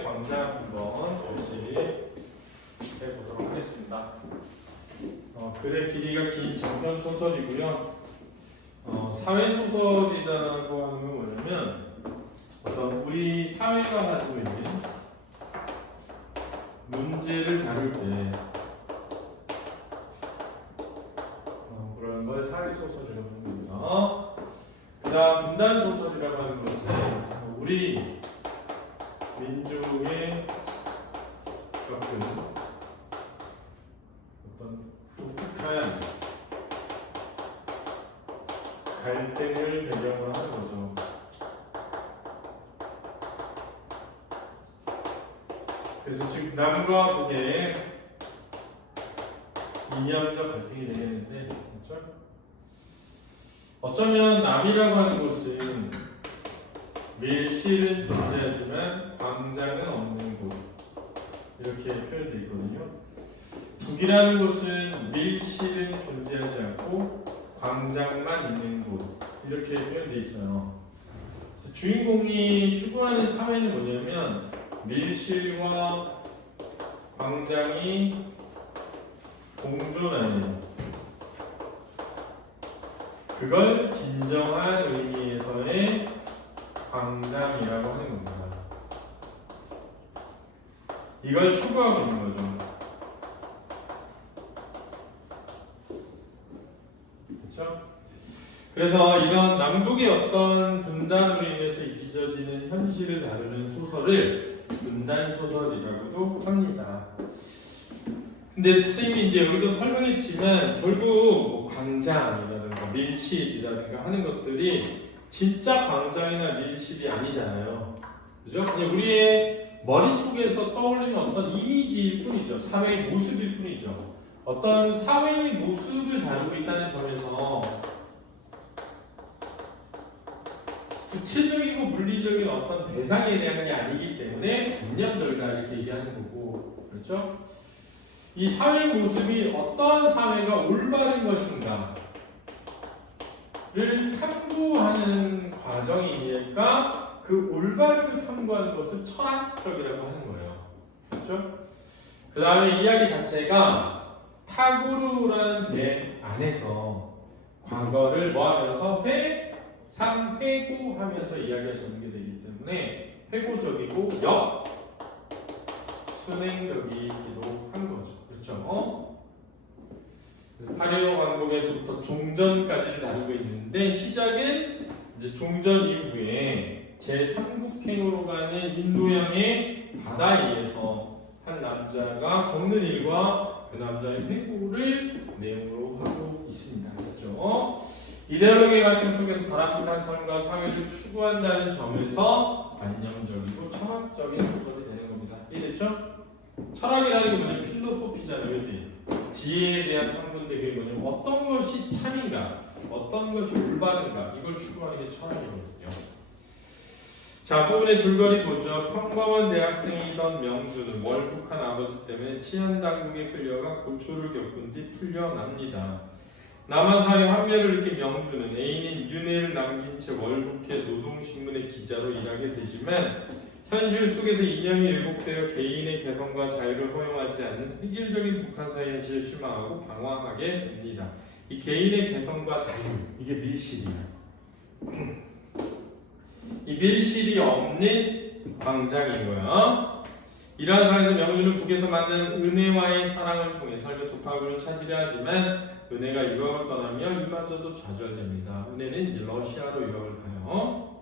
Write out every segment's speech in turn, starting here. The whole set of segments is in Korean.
사회 광장 한번 같이 해보도록 하겠습니다. 글의 길이가 긴 장편 소설이고요. 사회 소설이라고 하는 건 뭐냐면 어떤 우리 사회가 가지고 있는 문제를 다룰 때 그런 걸 사회 소설이라고 하는 거죠. 그다음 분단 소설이라고 하는 것은 우리 민족의 겪은 어떤 독특한 갈등을 배경으로 하는 거죠. 그래서 즉 남과 북의 이념적 갈등이 되겠는데, 그렇죠? 어쩌면 남이라고 하는 것은 밀실은 존재하지만 광장은 없는 곳, 이렇게 표현되어 있거든요. 북이라는 곳은 밀실은 존재하지 않고 광장만 있는 곳, 이렇게 표현되어 있어요. 그래서 주인공이 추구하는 사회는 뭐냐면 밀실과 광장이 공존하는, 그걸 진정한 의미에서의 광장이라고 하는 겁니다. 이걸 추구하고 있는 거죠. 그렇죠? 그래서 이런 남북의 어떤 분단으로 인해서 빚어지는 현실을 다루는 소설을 분단 소설이라고도 합니다. 근데 선생님이 이제 여기도 설명했지만 결국 뭐 광장이라든가 밀실이라든가 하는 것들이 진짜 광장이나 밀실이 아니잖아요. 그죠? 그냥 우리의 머릿속에서 떠올리는 어떤 이미지일 뿐이죠. 사회의 모습일 뿐이죠. 어떤 사회의 모습을 다루고 있다는 점에서 구체적이고 물리적인 어떤 대상에 대한 게 아니기 때문에 개념적이다 이렇게 얘기하는 거고, 그렇죠? 이 사회의 모습이 어떤 사회가 올바른 것인가를 탐구하는 과정이니까 그 올바름을 탐구하는 것을 철학적이라고 하는 거예요. 그렇죠? 그 다음에 이야기 자체가 타고르라는 대 안에서 과거를 뭐하면서 회고하면서 이야기가 전개되기 때문에 회고적이고 순행적이기도 한 거죠. 그렇죠? 그래서 8.15 광복에서부터 종전까지를 다루고 있는데, 시작은 이제 종전 이후에 제3국행으로 가는 인도양의 바다에서 한 남자가 겪는 일과 그 남자의 회고를 내용으로 하고 있습니다. 그렇죠? 이데올로기 갈등 속에서 바람직한 삶과 사회를 추구한다는 점에서 관념적이고 철학적인 소설이 되는 겁니다. 이해됐죠? 철학이라는 게 뭐냐면 필로소피잖아요. 그지? 지혜에 대한 탐구인데 그게 뭐냐면 어떤 것이 참인가, 어떤 것이 올바른가, 이걸 추구하는 게 철학이거든요. 자, 부분의 줄거리 보죠. 평범한 대학생이던 명주는 월북한 아버지 때문에 치안당국에 끌려가 고초를 겪은 뒤 풀려납니다. 남한사회 환멸을 느낀 명주는 애인인 윤혜를 남긴 채 월북해 노동신문의 기자로 일하게 되지만 현실 속에서 이념이 왜곡되어 개인의 개성과 자유를 허용하지 않는 획일적인 북한사회 현실을 실망하고 방황하게 됩니다. 이 개인의 개성과 자유, 이게 밀실이야. 이 밀실이 없는 광장인 거야. 이러한 상황에서 명주는 북에서 만난 은혜와의 사랑을 통해 삶의 독학을 찾으려 하지만 은혜가 유학을 떠나며 이마저도 좌절됩니다. 은혜는 이제 러시아로 유학을 가요.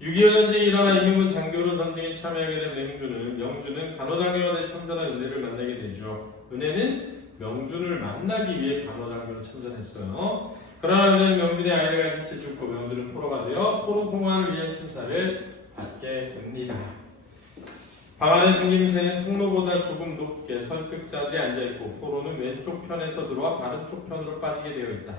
6.25 전쟁이 일어나 이명군 장교로 전쟁에 참여하게 된 명주는 간호장교가 돼 참전한 은혜를 만나게 되죠. 은혜는 명준을 만나기 위해 간호장교를 참전했어요. 그러나 은혜는 명준의 아이를 가진 채 죽고 명준은 포로가 되어 포로 송환을 위한 심사를 받게 됩니다. 방 안의 생김새는 통로보다 조금 높게 설득자들이 앉아있고 포로는 왼쪽 편에서 들어와 바른쪽 편으로 빠지게 되어 있다.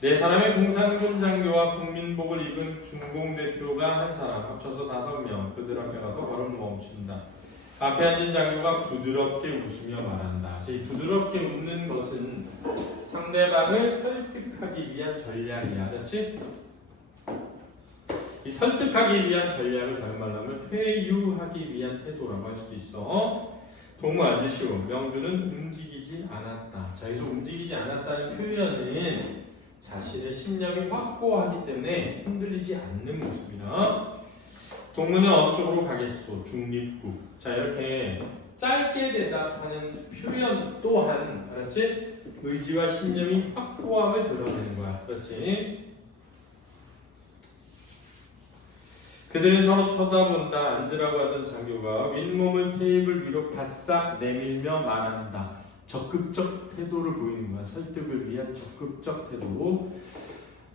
네 사람의 공산군 장교와 국민복을 입은 중공대표가 한 사람, 합쳐서 5명, 그들 앞에 가서 걸음을 멈춘다. 앞에 앉은 장교가 부드럽게 웃으며 말한다. 이 부드럽게 웃는 것은 상대방을 설득하기 위한 전략이야. 그렇지? 이 설득하기 위한 전략을 다른 말로 하면 회유하기 위한 태도라고 할 수도 있어. 동무 앉으시오. 명주는 움직이지 않았다. 자, 여기서 움직이지 않았다는 표현은 자신의 신념이 확고하기 때문에 흔들리지 않는 모습이다. 동무는 어느 쪽으로 가겠소? 중립국. 자, 이렇게 짧게 대답하는 표현 또한, 알았지? 의지와 신념이 확고함을 드러내는 거야. 그렇지? 그들은 서로 쳐다본다. 앉으라고 하던 장교가 윗몸을 테이블 위로 바싹 내밀며 말한다. 적극적 태도를 보이는 거야. 설득을 위한 적극적 태도.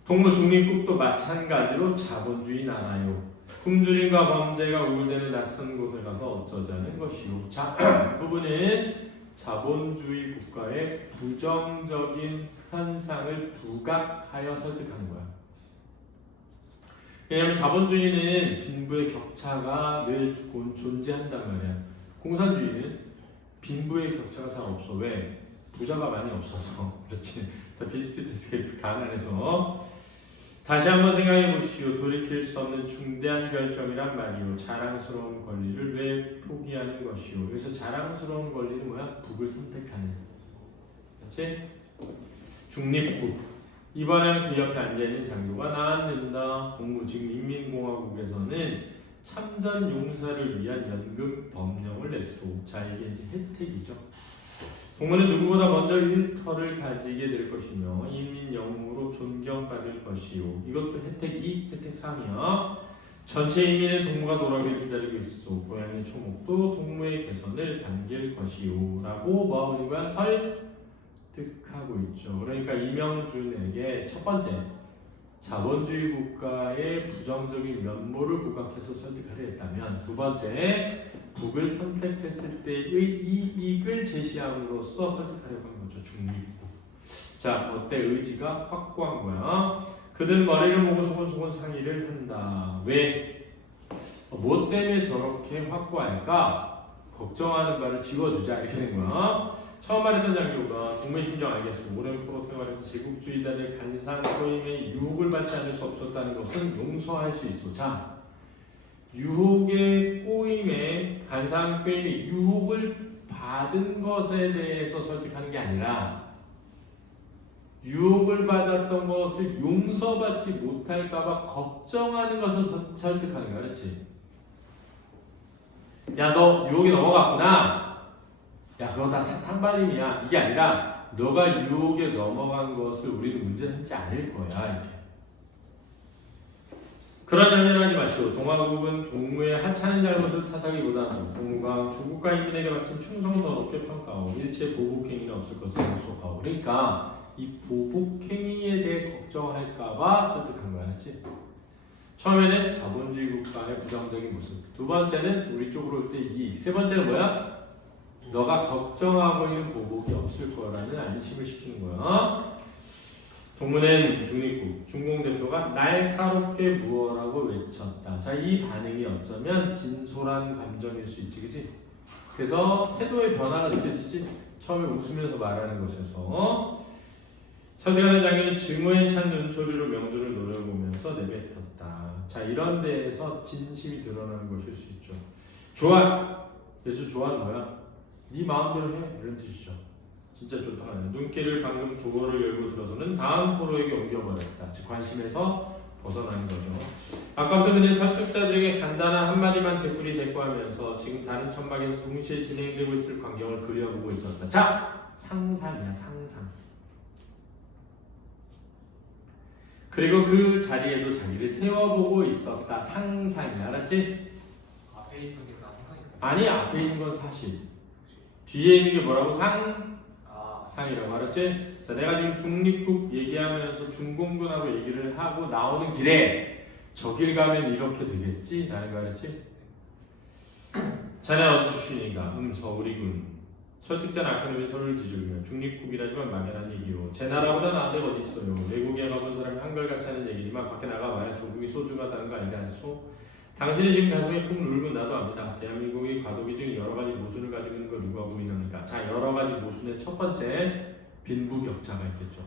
동무 중립국도 마찬가지로 자본주의 나라요. 굶주림과 범죄가 우울되는 낯선 곳에 가서 어쩌자는 것이요. 자, 이 부분은 자본주의 국가의 부정적인 현상을 부각하여 설득하는 거야. 왜냐하면 자본주의는 빈부의 격차가 늘 존재한단 말이야. 공산주의는 빈부의 격차가 잘 없어. 왜? 부자가 많이 없어서. 그렇지. 다 비슷비슷하게 가난해서. 다시 한번 생각해 보시오. 돌이킬 수 없는 중대한 결정이란 말이오. 자랑스러운 권리를 왜 포기하는 것이오. 여기서 자랑스러운 권리는 뭐야? 북을 선택하는. 그렇지? 중립국. 이번에는 그 옆에 앉아있는 장교가 나앉는다. 공무 즉 인민공화국에서는 참전 용사를 위한 연금 법령을 냈소. 자, 이게 이제 혜택이죠. 동무는 누구보다 먼저 일터를 가지게 될 것이며 인민 영웅으로 존경받을 것이요. 이것도 혜택 2, 혜택 3이야. 전체 인민의 동무가 돌아오기를 기다리고 있어. 고향의 초목도 동무의 개선을 반길 것이요. 라고 뭐하고 있는 거야? 설득하고 있죠. 그러니까 이명준에게 첫 번째, 자본주의 국가의 부정적인 면모를 부각해서 설득하려 했다면, 두 번째, 북을 선택했을 때의 이익을 제시함으로써 설득하려고 한 거죠. 중립국. 자, 어때? 의지가 확고한 거야. 그들은 머리를 모고 소곤소곤 상의를 한다. 왜? 무엇 때문에 저렇게 확고할까? 걱정하는 바를 지워주자. 이렇게 된 거야. 처음 말했던 장교가 동무의 심정 알겠어. 오랜 포로 생활에서 제국주의단의 간산 꼬임에 유혹을 받지 않을 수 없었다는 것은 용서할 수 있어. 자, 유혹의 꼬임에, 간산 꼬임에 유혹을 받은 것에 대해서 설득하는 게 아니라 유혹을 받았던 것을 용서받지 못할까봐 걱정하는 것을 설득하는 거야. 그렇지? 야, 너 유혹에 넘어갔구나. 야, 그거 다 사탕발림이야. 이게 아니라 너가 유혹에 넘어간 것을 우리는 문제삼지 않을 거야. 이렇게. 그런 연연하지 마시오. 동아국은 동무의 하찮은 잘못을 탓하기보다는 동무가 조국과 인민에게 바친 충성을 더 높게 평가하고 일체 보복행위는 없을 것을 약속하고. 그러니까 이 보복행위에 대해 걱정할까봐 설득한 거야. 그렇지? 처음에는 자본주의 국가의 부정적인 모습, 두 번째는 우리 쪽으로 올 때 이익, 세 번째는 뭐야? 너가 걱정하고 있는 보복이 없을 거라는 안심을 시키는 거야. 동무는 중립국, 중공대표가 날카롭게 무어라고 외쳤다. 자, 이 반응이 어쩌면 진솔한 감정일 수 있지, 그치? 그래서 태도의 변화가 느껴지지? 처음에 웃으면서 말하는 것에서. 설득하는 장면은 증오에 찬 눈초리로 명주를 노려보면서 내뱉었다. 자, 이런 데에서 진심이 드러나는 것일 수 있죠. 좋아! 예수 좋아는 뭐야? 네 마음대로 해. 이런 뜻이죠. 진짜 좋다. 눈길을 방금 도어를 열고 들어서는 다음 포로에게 옮겨버렸다. 즉 관심에서 벗어나는 거죠. 아까부터 그는 설득자들에게 간단한 한마디만 되풀이 대꾸하면서 지금 다른 천막에서 동시에 진행되고 있을 광경을 그려보고 있었다. 자! 상상이야. 상상. 그리고 그 자리에도 자기를 세워보고 있었다. 상상이야. 알았지? 앞에 있는 게 다 상상이야. 아니, 앞에 있는 건 사실. 뒤에 있는 게 뭐라고? 상이라고. 알았지? 자, 내가 지금 중립국 얘기하면서 중공군하고 얘기를 하고 나오는 길에 저 길 가면 이렇게 되겠지? 라는 거 알았지? 자네는 어디 출신인가? 서울이군. 설득자는 악한 왜 서로를 뒤죽이며 중립국이라지만 막연한 얘기요. 제 나라보다 나은 데가 어디 있어요. 외국에 가본 사람이 한결같이 하는 얘기지만 밖에 나가봐야 조국이 소중하다는 거 알지 않소? 당신이 지금 가슴이 푹 눌면 나도 압니다. 대한민국이 과도기 중 여러 가지 모순을 가지고 있는 걸 누가 고민합니까? 자, 여러 가지 모순의 첫 번째, 빈부격차가 있겠죠.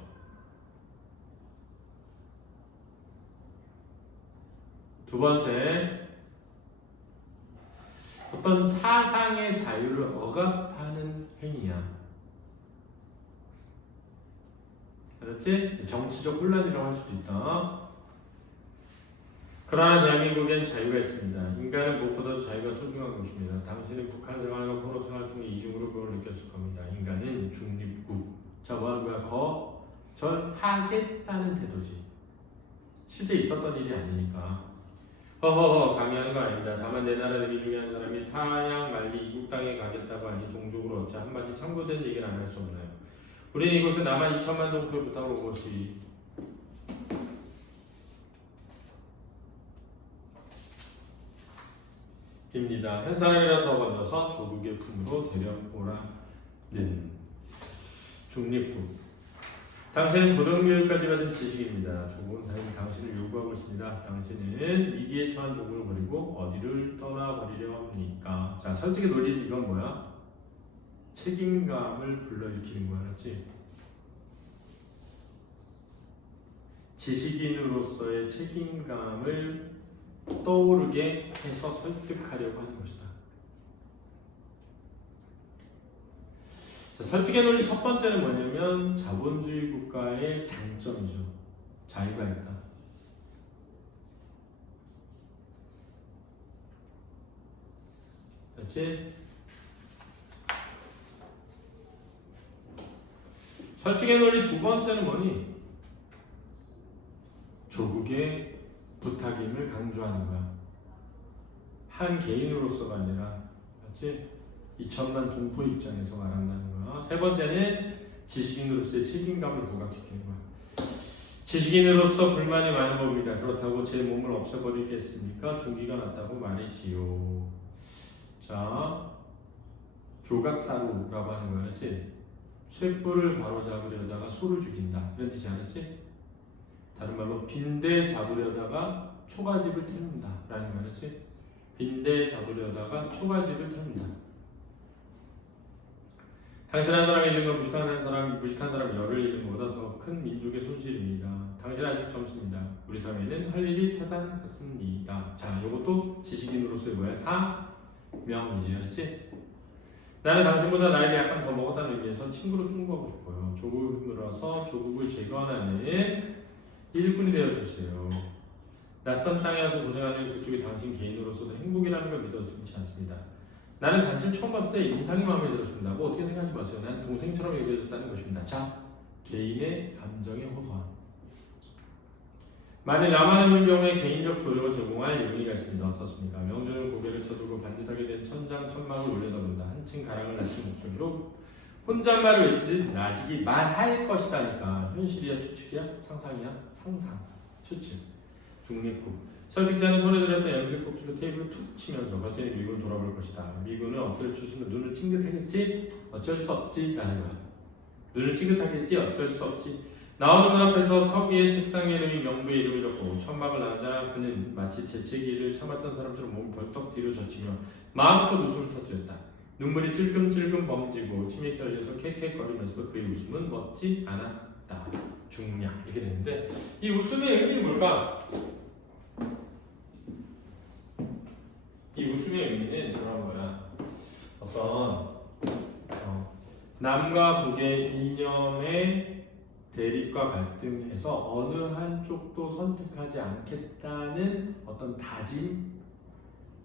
두 번째, 어떤 사상의 자유를 억압하는 행위야. 알았지? 정치적 혼란이라고 할 수도 있다. 그러나 대한민국엔 자유가 있습니다. 인간은 무엇보다도 자유가 소중한 것입니다. 당신은 북한 생활과 포로 생활을 통해 이중으로 그걸 느꼈을 겁니다. 인간은 중립국. 저건 뭐야? 거절하겠다는 태도지. 실제 있었던 일이 아니니까. 허허허 강요하는 거 아닙니다. 다만 내 나라 내민 중에 한 사람이 타양 말리 이국 땅에 가겠다고 하니 동족으로 어찌 한마디 참고된 얘기를 안 할 수 없나요? 우리는 이곳에 남한 2천만 동포의 부탁으로 온 것이 입니다. 한 사람이라 더 건너서 조국의 품으로 데려오라는 중립국. 당신은 고등교육까지 받은 지식입니다. 조국은 당신을 요구하고 있습니다. 당신은 위기에 처한 조국을 버리고 어디를 떠나버리려 합니까? 자, 설득의 논리 이건 뭐야? 책임감을 불러일으키는 거야, 알았지? 지식인으로서의 책임감을 떠오르게 해서 설득하려고 하는 것이다. 자, 설득의 논리 첫 번째는 뭐냐면 자본주의 국가의 장점이죠. 자유가 있다. 그렇지? 설득의 논리 두 번째는 뭐니? 조국의 부탁임을 강조하는 거야. 한 개인으로서가 아니라, 그렇지? 2천만 동포 입장에서 말한다는 거야. 세 번째는 지식인으로서의 책임감을 부각시키는 거야. 지식인으로서 불만이 많은 겁니다. 그렇다고 제 몸을 없애버리겠습니까? 종기가 났다고 말했지요. 자, 교각사루라고 하는 거야, 그렇지? 쇠뿔을 바로잡으려다가 소를 죽인다. 이런 뜻이 아니지? 다른 말로 빈대 잡으려다가 초가집을 태운다. 라는 거야, 그렇지? 빈대 잡으려다가 초가집을 태운다. 당신 한 사람이 잃는 건 무식한 사람 열을 잃는 것보다 더 큰 민족의 손실입니다. 당신 아직 젊습니다. 우리 사회는 할 일이 태산 같습니다. 자, 이것도 지식인으로서의 뭐야? 사명이지, 그렇지? 나는 당신보다 나이를 약간 더 먹었다는 의미에서 친구로 충고하고 싶어요. 조국을 힘으로써 조국을 재건하는 일꾼이 되어주세요. 낯선 땅에 와서 고생하는 그쪽이 당신 개인으로서도 행복이라는 걸 믿어주지 않습니다. 나는 당신을 처음 봤을 때 인상이 마음에 들었습니다. 뭐 어떻게 생각하지 마세요. 나는 동생처럼 여겨졌다는 것입니다. 자, 개인의 감정의 호소함. 만일 나만 없는 경우에 개인적 조력을 제공할 용의가 있습니다. 어떻습니까? 명절을 고개를 쳐들고 반듯하게 된 천장천막을 올려다본다. 한층 가랑을 낮춘 목소리로 혼잣말을 외치듯 나직이 말할 것이다니까. 현실이야 추측이야? 상상이야? 상상. 추측. 중립국. 설득자는 손에 들었던 연필 꼭지로 테이블을 툭 치면서 겉에 미군을 돌아볼 것이다. 미군은 엎드려 추스며 눈을 찡긋하겠지? 어쩔 수 없지? 라는 거야. 눈을 찡긋하겠지? 어쩔 수 없지? 나오는 문 앞에서 서기의 책상에 놓인 명부의 이름을 적고 천막을 나자 그는 마치 재채기를 참았던 사람처럼 몸을 벌떡 뒤로 젖히며 마음껏 웃음을 터뜨렸다. 눈물이 찔끔찔끔 범지고 침이 켜려서 캑캑거리면서도 그의 웃음은 멎지 않았다. 중량 이렇게 되는데 이 웃음의 의미는 뭘까? 이 웃음의 의미는 그런 거야. 어떤 남과 북의 이념의 대립과 갈등에서 어느 한쪽도 선택하지 않겠다는 어떤 다짐,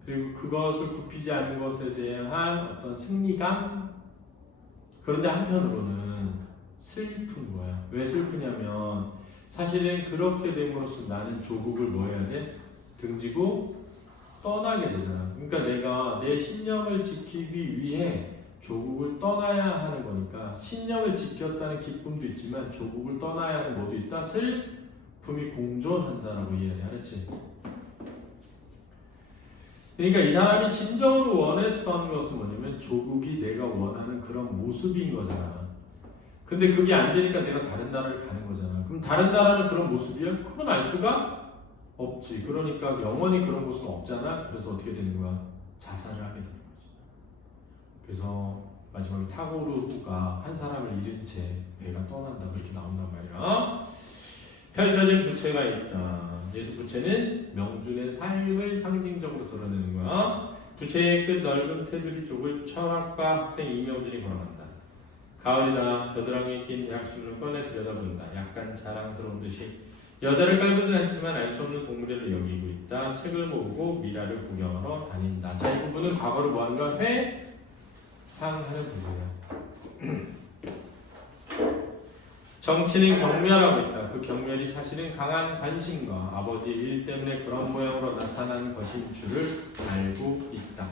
그리고 그것을 굽히지 않은 것에 대한 어떤 승리감. 그런데 한편으로는 슬픈 거야. 왜 슬프냐면 사실은 그렇게 됨으로써 나는 조국을 뭐 해야 돼? 등지고 떠나게 되잖아. 그러니까 내가 내 신념을 지키기 위해 조국을 떠나야 하는 거니까 신념을 지켰다는 기쁨도 있지만 조국을 떠나야 하는 뭐도 있다? 슬픔이 공존한다라고 이해해. 알았지? 그러니까 이 사람이 진정으로 원했던 것은 뭐냐면 조국이 내가 원하는 그런 모습인 거잖아. 근데 그게 안 되니까 내가 다른 나라를 가는 거잖아. 그럼 다른 나라는 그런 모습이야? 그건 알 수가 없지. 그러니까 영원히 그런 모습은 없잖아. 그래서 어떻게 되는 거야? 자살을 하게 되는 거지. 그래서 마지막에 타고르가 한 사람을 잃은 채 배가 떠난다. 그렇게 나온단 말이야. 펼쳐진 부채가 있다. 예수 부채는 명준의 삶을 상징적으로 드러내는 거야. 부채의 끝 넓은 테두리 쪽을 철학과 학생 이명준이 걸어간다. 가을이다. 겨드랑이에 낀 대학신문을 꺼내 들여다본다. 약간 자랑스러운 듯이 여자를 깔보진 않지만 알 수 없는 동물애를 여기고 있다. 책을 모으고 미라를 구경하러 다닌다. 자, 이 부분은 과거를 뭐하는 거야? 회상하는 부분이야. 정치는 경멸하고 있다. 그 경멸이 사실은 강한 관심과 아버지 일 때문에 그런 모양으로 나타난 것인 줄을 알고 있다.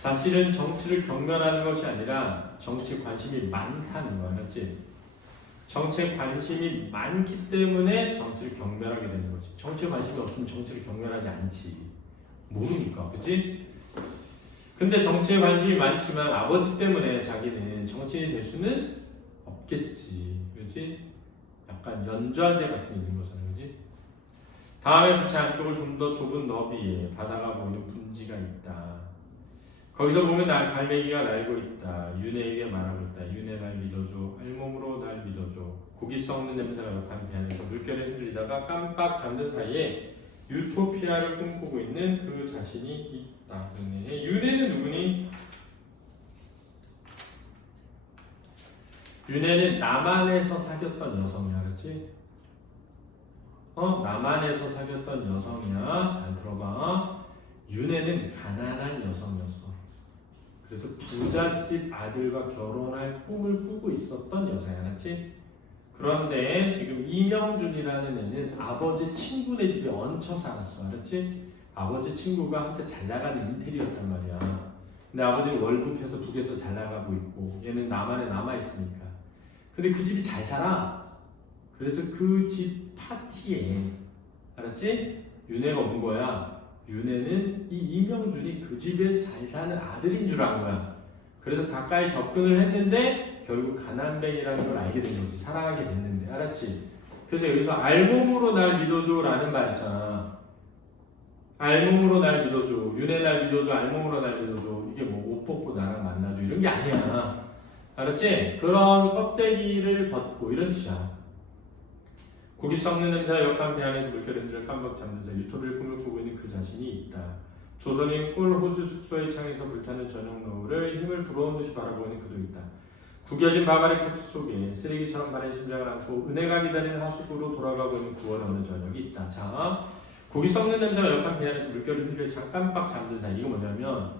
사실은 정치를 경멸하는 것이 아니라 정치에 관심이 많다는 거야. 맞지? 정치에 관심이 많기 때문에 정치를 경멸하게 되는 거지. 정치에 관심이 없으면 정치를 경멸하지 않지. 모르니까. 그치? 근데 정치에 관심이 많지만 아버지 때문에 자기는 정치인이 될 수는 없겠지. 그치? 약간 연좌제 같은 게 있는 거잖아. 그치? 다음에 부채 안쪽을 좀 더 좁은 너비에 바다가 보이는 분지가 있다. 거기서 보면 갈매기가 날고 있다. 윤혜에게 말하고 있다. 윤혜 날 믿어줘. 알몸으로 날 믿어줘. 고기 썩는 냄새가 역한 배 안에서 물결에 흔들리다가 깜빡 잠든 사이에 유토피아를 꿈꾸고 있는 그 자신이 있다. 윤혜는 누구니? 윤혜는 남한에서 사귀었던 여성이야. 그렇지? 남한에서 사귀었던 여성이야. 잘 들어봐. 윤혜는 가난한 여성이었어. 그래서 부잣집 아들과 결혼할 꿈을 꾸고 있었던 여자야. 알았지? 그런데 지금 이명준이라는 애는 아버지 친구네 집에 얹혀 살았어. 알았지? 아버지 친구가 한때 잘 나가는 인테리어였단 말이야. 근데 아버지는 월북해서 북에서 잘 나가고 있고 얘는 남한에 남아있으니까. 근데 그 집이 잘 살아. 그래서 그 집 파티에 알았지? 윤혜가 온 거야. 윤혜는 이 이명준이 그 집에 잘 사는 아들인 줄 안 거야. 그래서 가까이 접근을 했는데 결국 가난뱅이라는 걸 알게 된 거지. 사랑하게 됐는데. 알았지? 그래서 여기서 알몸으로 날 믿어줘 라는 말 있잖아. 알몸으로 날 믿어줘. 윤혜 날 믿어줘. 알몸으로 날 믿어줘. 이게 뭐 옷 벗고 나랑 만나줘 이런 게 아니야. 알았지? 그런 껍데기를 벗고 이런 뜻이야. 고기 썩는 냄새가 역한 배 안에서 물결에 흔들려 깜빡 잠든 사이 유토비를 꿈을 꾸고 있는 그 자신이 있다. 조선인 꿀 호주 숙소의 창에서 불타는 저녁 노을을 힘을 불어온 듯이 바라보는 그도 있다. 구겨진 바가리 코트 속에 쓰레기처럼 마른 심장을 안고 은혜가 기다리는 하수구로 돌아가고 있는 9월의 어느 저녁이 있다. 자, 고기 썩는 냄새가 역한 배 안에서 물결에 흔들려 깜빡 잠든 사이. 이거 뭐냐면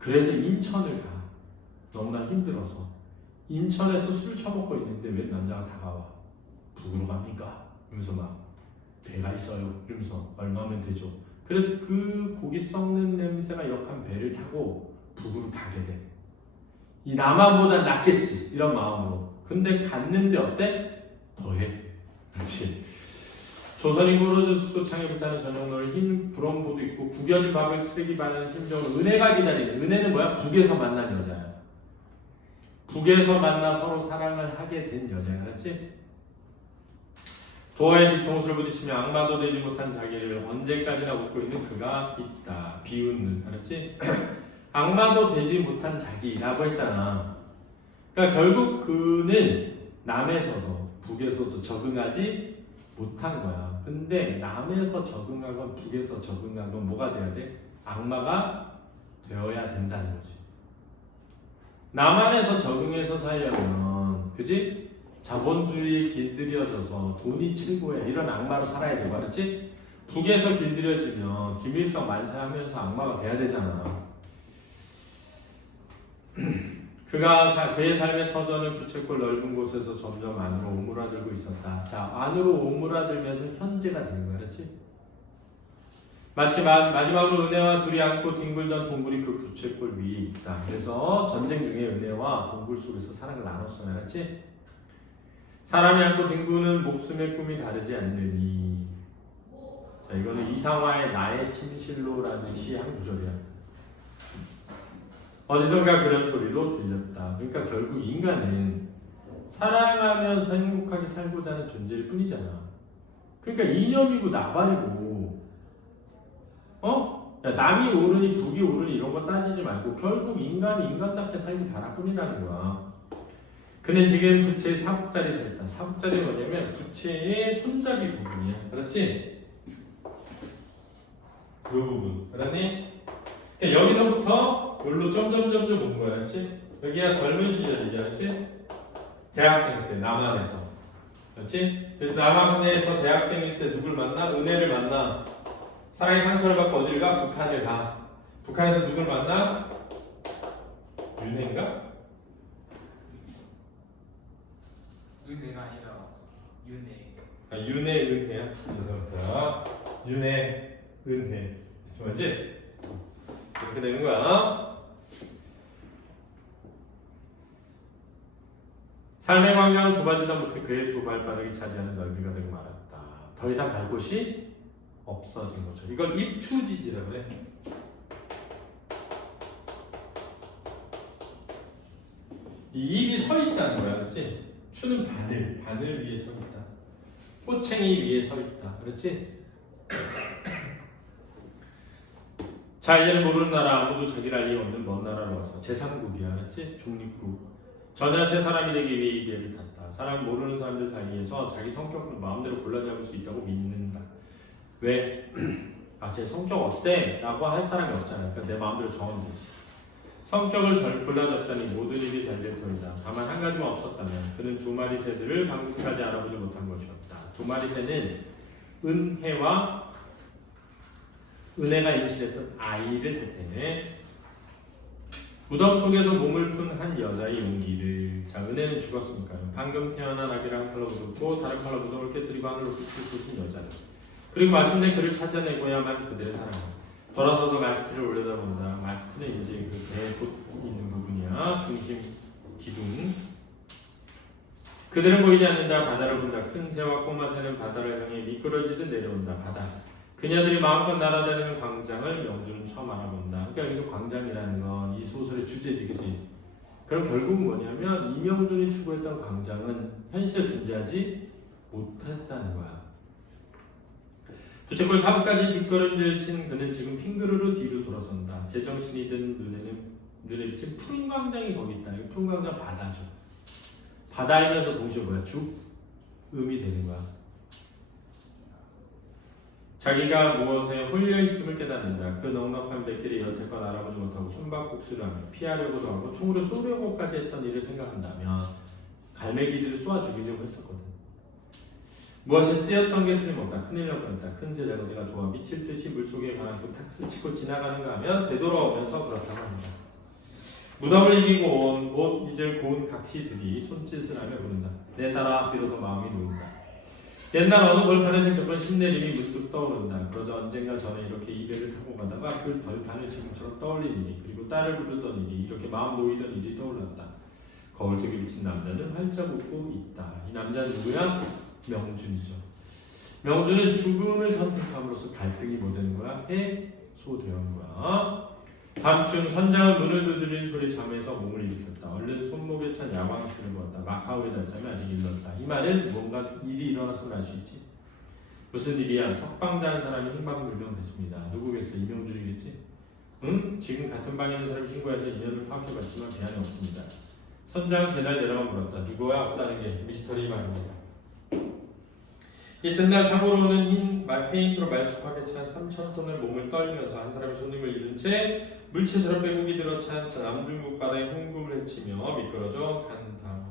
그래서 인천을 가. 너무나 힘들어서 인천에서 술 처먹고 있는데 웬 남자가 다가와. 북으로 갑니까? 이러면서 막 배가 있어요. 이러면서 얼마면 되죠? 그래서 그 고기 썩는 냄새가 역한 배를 타고 북으로 가게 돼. 이 남한보다 낫겠지 이런 마음으로. 근데 갔는데 어때? 더해. 그렇지. 조선인 고로즈 숙소 창에 불타는 저녁 노을 흰 브럼보도 있고 구겨진 밥을 쓰레기 바라는 심정으로 은혜가 기다리는. 은혜는 뭐야? 북에서 만난 여자야. 북에서 만나 서로 사랑을 하게 된 여자야. 알았지? 도어에 뒤통수를 부딪히며 악마도 되지 못한 자기를 언제까지나 웃고 있는 그가 있다. 비웃는. 알았지? 악마도 되지 못한 자기라고 했잖아. 그러니까 결국 그는 남에서도 북에서도 적응하지 못한 거야. 근데 남에서 적응하건 북에서 적응하건 뭐가 돼야 돼? 악마가 되어야 된다는 거지. 남한에서 적응해서 살려면, 그지? 자본주의에 길들여져서 돈이 최고야. 이런 악마로 살아야 되고, 알았지? 북에서 길들여지면 김일성 만세하면서 악마가 돼야 되잖아. 그의 삶의 터전은 부채꼴 넓은 곳에서 점점 안으로 오므라들고 있었다. 자, 안으로 오므라들면서 현재가 되는 거야, 알았지? 마지막으로 은혜와 둘이 안고 뒹굴던 동굴이 그 부채꼴 위에 있다. 그래서 전쟁 중에 은혜와 동굴 속에서 사랑을 나눴어. 알았지? 사람이 안고 뒹구는 목숨의 꿈이 다르지 않느니. 자, 이거는 이상화의 나의 침실로라는 시의 한 구절이야. 어디선가 그런 소리도 들렸다. 그러니까 결국 인간은 사랑하면서 행복하게 살고자 하는 존재일 뿐이잖아. 그러니까 이념이고 나발이고 야, 남이 옳으니 북이 옳으니 이런 거 따지지 말고 결국 인간이 인간답게 살기 바랄 뿐이라는 거야. 그는 지금 부채의 사국자리에 서 있다. 사국자리는 뭐냐면 부채의 손잡이 부분이야. 그렇지? 이 부분. 알았니? 그러니까 여기서부터 여기로 점점 온 거야. 그렇지? 여기가 젊은 시절이지. 그렇지? 대학생 때 남한에서. 그렇지? 그래서 남한에서 대학생일 때 누굴 만나? 은혜를 만나. 사랑의 상처를 받고 어딜 가? 북한을 가. 북한에서 누굴 만나? 윤혜인가? 은혜가 아니라 윤혜. 아, 윤혜 은혜야? 죄송합니다. 윤혜 은혜 무슨 말이지? 이렇게 되는 거야. 삶의 광장은 좁아지다 못해 그의 두 발바닥이 차지하는 넓이가 되고 말았다. 더 이상 갈 곳이 없어진 거죠. 이걸 입추지지라고 그래. 이 입이 서 있다는 거야, 그렇지? 추는 바늘 위에 서 있다. 꼬챙이 위에 서 있다, 그렇지? 자, 이제는 모르는 나라, 아무도 자기를 알 리 없는 먼 나라로 와서 제3국이야, 그렇지? 중립국. 전혀 새 사람이 되기 위해 이 배를 탔다. 사람 모르는 사람들 사이에서 자기 성격을 마음대로 골라 잡을 수 있다고 믿는다. 왜? 아, 제 성격 어때? 라고 할 사람이 없잖아. 그러니까 내 마음대로 정하면 되지. 성격을 골라줬더니 모든 일이 잘 될 터이다. 다만 한 가지만 없었다면 그는 두 마리 새들을 방금까지 알아보지 못한 것이었다. 두 마리 새는 은혜가 임신했던 아이를 뜻하네. 무덤 속에서 몸을 푼 한 여자의 용기를. 자, 은혜는 죽었으니까 방금 태어난 아기랑 팔로 묻었고 다른 팔로 무덤을 깨뜨리고 하늘로 빛을 쏟은 여자를. 그리고 마침내 그를 찾아내고야만 그들의 사랑을. 돌아서서 마스트를 올려다본다. 마스트는 이제 그 배에 돛 있는 부분이야. 중심 기둥. 그들은 보이지 않는다. 바다를 본다. 큰 새와 꼬마 새는 바다를 향해 미끄러지듯 내려온다. 바다. 그녀들이 마음껏 날아다니는 광장을 명주는 처음 알아본다. 그러니까 여기서 광장이라는 건 이 소설의 주제지, 그지? 그럼 결국은 뭐냐면 이명준이 추구했던 광장은 현실에 존재하지 못했다는 거야. 부채꼴 사부까지 뒷걸음질 친 그는 지금 핑그르르 뒤로 돌아선다. 제정신이 든 눈에 비친 푸른 광장이 거기 있다. 이 푸른 광장 바다죠. 바다이면서 동시에 뭐야? 죽음이 되는 거야. 자기가 무엇에 홀려있음을 깨닫는다. 그 넉넉한 백길이 여태껏 알아보지 못하고 숨바꼭질을 하며 피하려고도 하고 총으로 쏘려고까지 했던 일을 생각한다면 갈매기들을 쏘아 죽이려고 했었거든. 무엇에 쓰였던 게 틀림없다. 큰일 날 뻔했다. 큰새 작은새가 좋아 미칠 듯이 물속에 가라앉고 탁스 치고 지나가는가 하면 되돌아오면서 그렇다고 합니다. 무덤을 이기고 온 못 잊을 고운 각시들이 손짓을 하며 부른다. 내 딸아 비로소 마음이 놓인다. 옛날 어느 벌판에서 겪은 신내림이 문득 떠오른다. 그러자 언젠가 전에 이렇게 이 배를 타고 가다가 그 벌판을 지금처럼 떠올린 일이, 그리고 딸을 부르던 일이, 이렇게 마음 놓이던 일이 떠올랐다. 거울 속에 비친 남자는 활짝 웃고 있다. 이 남자는 누구야? 명준이죠. 명준은 죽음을 선택함으로써 갈등이 뭐 되는 거야? 해소되는 거야. 밤중 선장은 문을 두드리는 소리 잠에서 몸을 일으켰다. 얼른 손목에 찬 야광식을 보았다. 마카오에 닿자면 아직 일렀다. 이 말은 뭔가 일이 일어났으면 알 수 있지. 무슨 일이야? 석방자 한 사람이 행방불명됐습니다. 누구겠어? 이명준이겠지? 응? 지금 같은 방에 있는 사람이 신고해서 인연을 파악해봤지만 대안이 없습니다. 선장은 그날 내려가 물었다. 누구야? 없다는 게 미스터리 말입니다. 이튿날 탕으로는 흰 페인트로 말쑥하게 찬 3,000톤의 몸을 떨면서 한 사람이 손님을 잃은 채 물체처럼 빼곡이 들어찬 남중국 바다에 홍금을 헤치며 미끄러져 간다.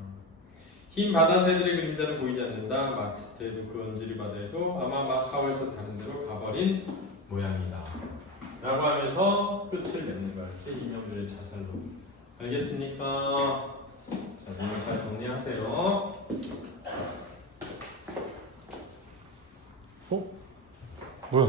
흰 바다새들의 그림자는 보이지 않는다. 마스트에도 그 언저리 바다에도 아마 마카오에서 다른 데로 가버린 모양이다. 라고 하면서 끝을 맺는 거야. 이명준의 자살로. 알겠습니까? 자, 오늘 잘 정리하세요. 뭐야?